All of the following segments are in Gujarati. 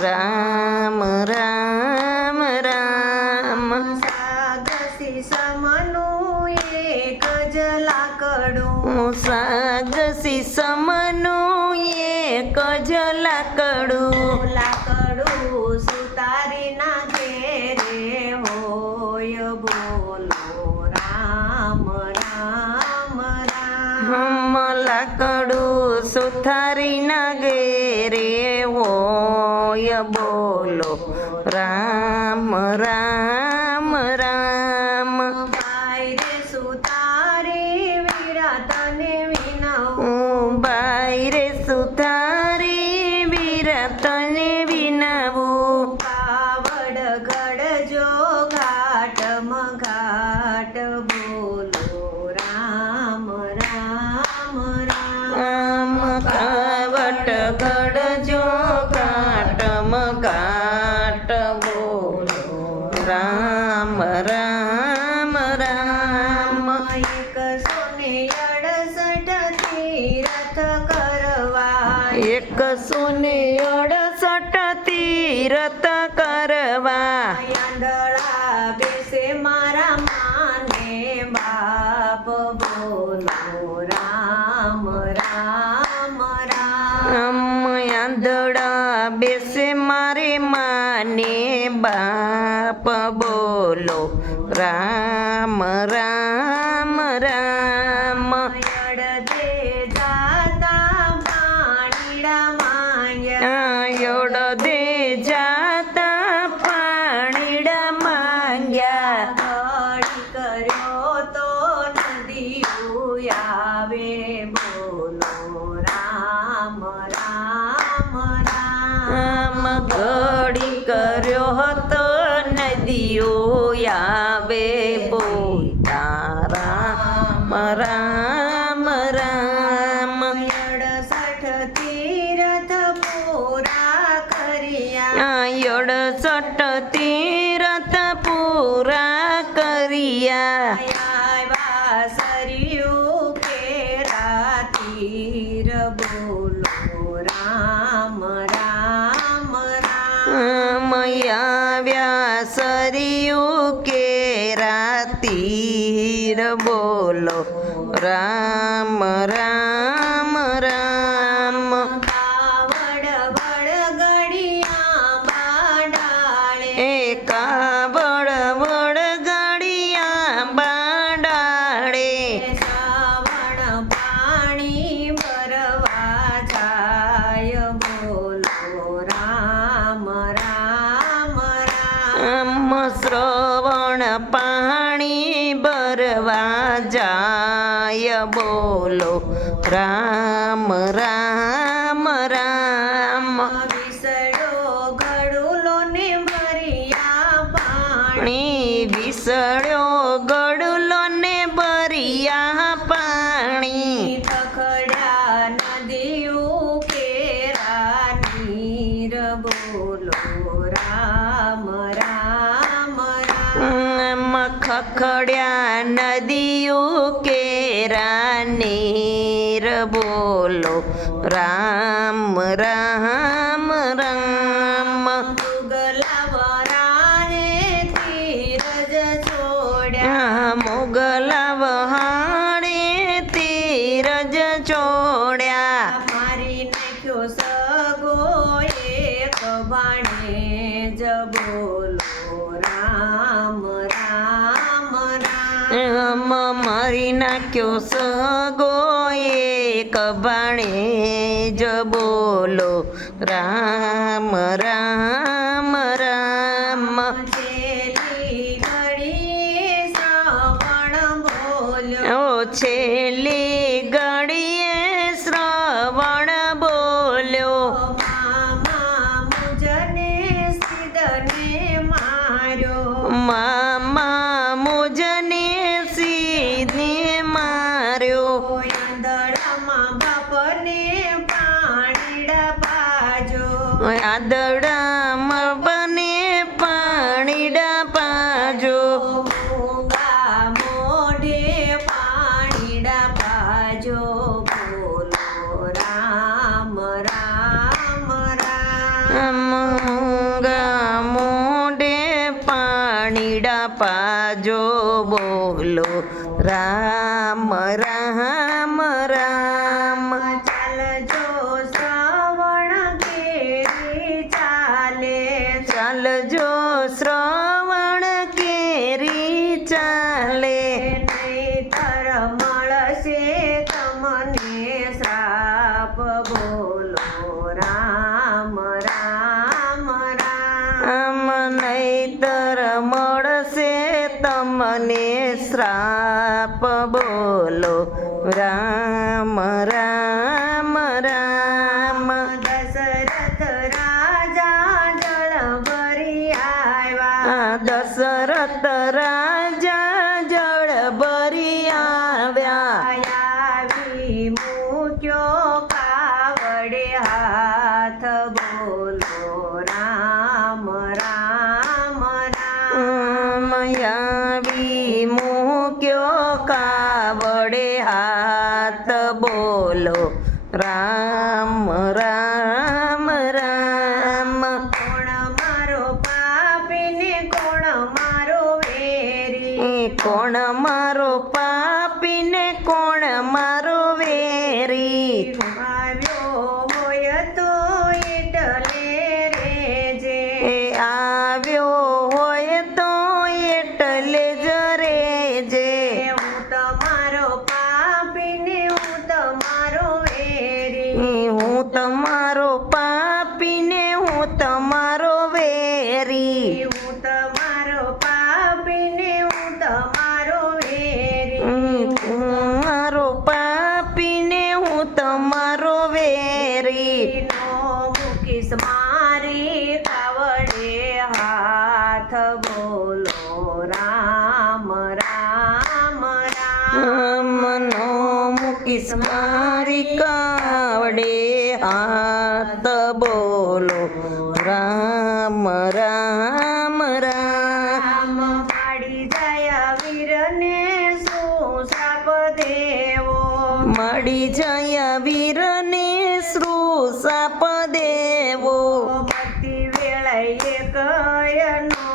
રામ રામ રામ સાગસી સમનું એક જ લાકડું સાગસી સમનું એક જ લાકડું લાકડું સુતારીના ઘેરે હોય બોલો રામ રામ રામ લાકડું સુથારીના ઘેરે હોય બોલો રામ રામ રામ બાયરે સુતારી વીરા તને વિનવું બાઈ રે સુથારી વીરા તને વિનાવું કાવડ ગડજો ઘાટમાં ઘાટ બોલો રામ રામ રામ કાવટ ગડજો ઘાટમ ઘાટ બોલો રામ રામ રામ 168 તીરથ કરવા 168 તીરથ કરવા આંધળા બેસે મારા માને બાપ બોલો રામ રામ રામ આંધળા બેસે મારે માને બાપ બોલો રામ રામ રામ અડધે જાતા પાણીડા માંગ્યા યોડદે જાતા પાણીડા માંગ્યા ઘડી કર્યો તો નદીયું આવે બોલો રામ રામ રામ ઘડી કર્યો હતો નદીઓ આવે બોલતા રામ રામ રામ 68 તીરથ પૂરા કર્યા 68 તીરથ પૂરા કર્યા આવ્યા સરયું કેરા તીર બોલો રામ રામ રામ આવ્યા સરયું કેરા તીર બોલો રામ રામ રામ કાવડ વળગડિયા બાડાળે કાવડ વળગડિયા બાડાળે શ્રાવણ પાણી ભરવા જાય બોલો રામ રામ રામ શ્રવણ પાણી ભરવા જાય બોલો રામ રામ રામ વિસડો ગડુલો ને ભર્યા પાણી વિસળ્યો ગડુલો ને ભર્યા પાણી તખડ્યા નદીયું કેરા નીર બોલો રામ રામ રામ ખખડ્યા નદીયું કેરા નીર બોલો રામ રામ રામ મુગલવરાએ ધીરજ છોડ્યા મુગલ વહાણે તીરજ છોડ્યા મારી નાખ્યો સગો એક બાણે જ બોલો રામ રામ રામ મારી નાખ્યો સગો એક બાણે જ બોલો રામ રામ રામ છેલ્લી ઘડીએ શ્રવણ બોલ્યો છેલ્લી ઘડીએ શ્રવણ બોલ્યો મામા મુજને સિદ્ધને માર્યો મામા મુજને સીધને માર્યો આંધળામાં બાપને પાણીડા પાજો આદડામાં બને પાણીડા પાજો મૂંગા મોઢે પાણીડા પાજો બોલો રામ રામ રામ પાજો બોલો રામ રામ રામ ચાલજો શ્રવણ કેરી ચાલે ચાલજો શ્રવણ કેરી ચાલે નહીતર મળશે તમને શ્રાપ બોલો રામ રામ રામ આમ નહીતર મળશે તમને શ્રાપ બોલો રામ રામ રામ દશરથ રાજા જળ ભરી આવ્યા દશરથ રાજા જળ ભરી આવ્યા આવી મૂક્યો કાવડે હાથ બોલો રામ રામ રામ આવી મૂક્યો કાવડે હાથ બોલો રામ રામ રામ કોણ મારો પાપીને કોણ મારો વેરી કોણ મારો પાપીને કોણ મારો વેરી આવ્યો હોય તો એટલે રેજે આવ્યો હોય તો એટલે જ રેજે હું તમારો પાપીને હું તમારો વેરી હું તમારો પાપીને હું તમારો વેરી હું તમારો પાપીને હું તમારો વેરી મારો પાપીને હું તમારો વેરી નો મૂકીશ મારી કાવડે હાથ બોલો રામ રામ રામ મનો મૂકીશ મારી કાવડે હાથ બોલો રામ રામ રામ રામ પાડી જાય વીરને શું શ્રાપ દેવો મળી જાય વીરને શ્રુસાપ દેવો ભક્તિ વેળાએ કયનો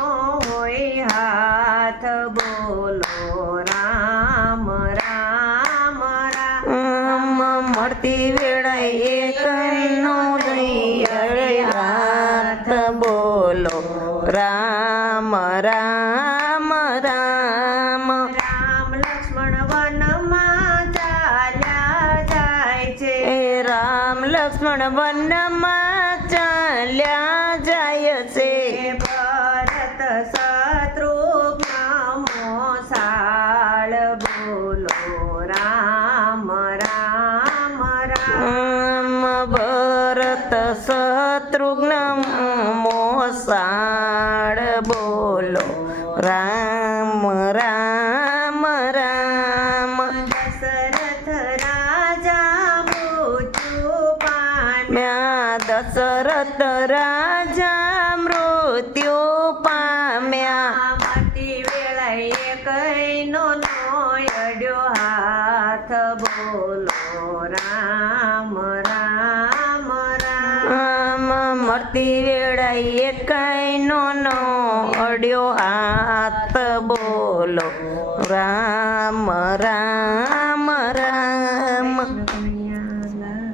હોય હાથ બોલો રામ રામ રામ મળતી વેળાએ કઈનો હાથ બોલો રામ રામ રામ રામ લક્ષ્મણ વનમાં ચાલ્યા જાય છે રામ લક્ષ્મણ વનમાં ચાલ્યા જાય છે ભરત શત્રુઘ્ન મોસાળ બોલો રામ રામ રામ ભરત શત્રુઘ્ન મોસાળ બોલો રામ રામ રામ દશરથ રાજા મૃત્યુ પામ્યા દશરથ રાજા મૃત્યુ પામ્યા મતી વેળાએ કઈનો અડ્યો હાથ બોલો રામ રામ રામ મળતી વેળાએ કઈનો અડ્યો હાથ બોલો રામ રામ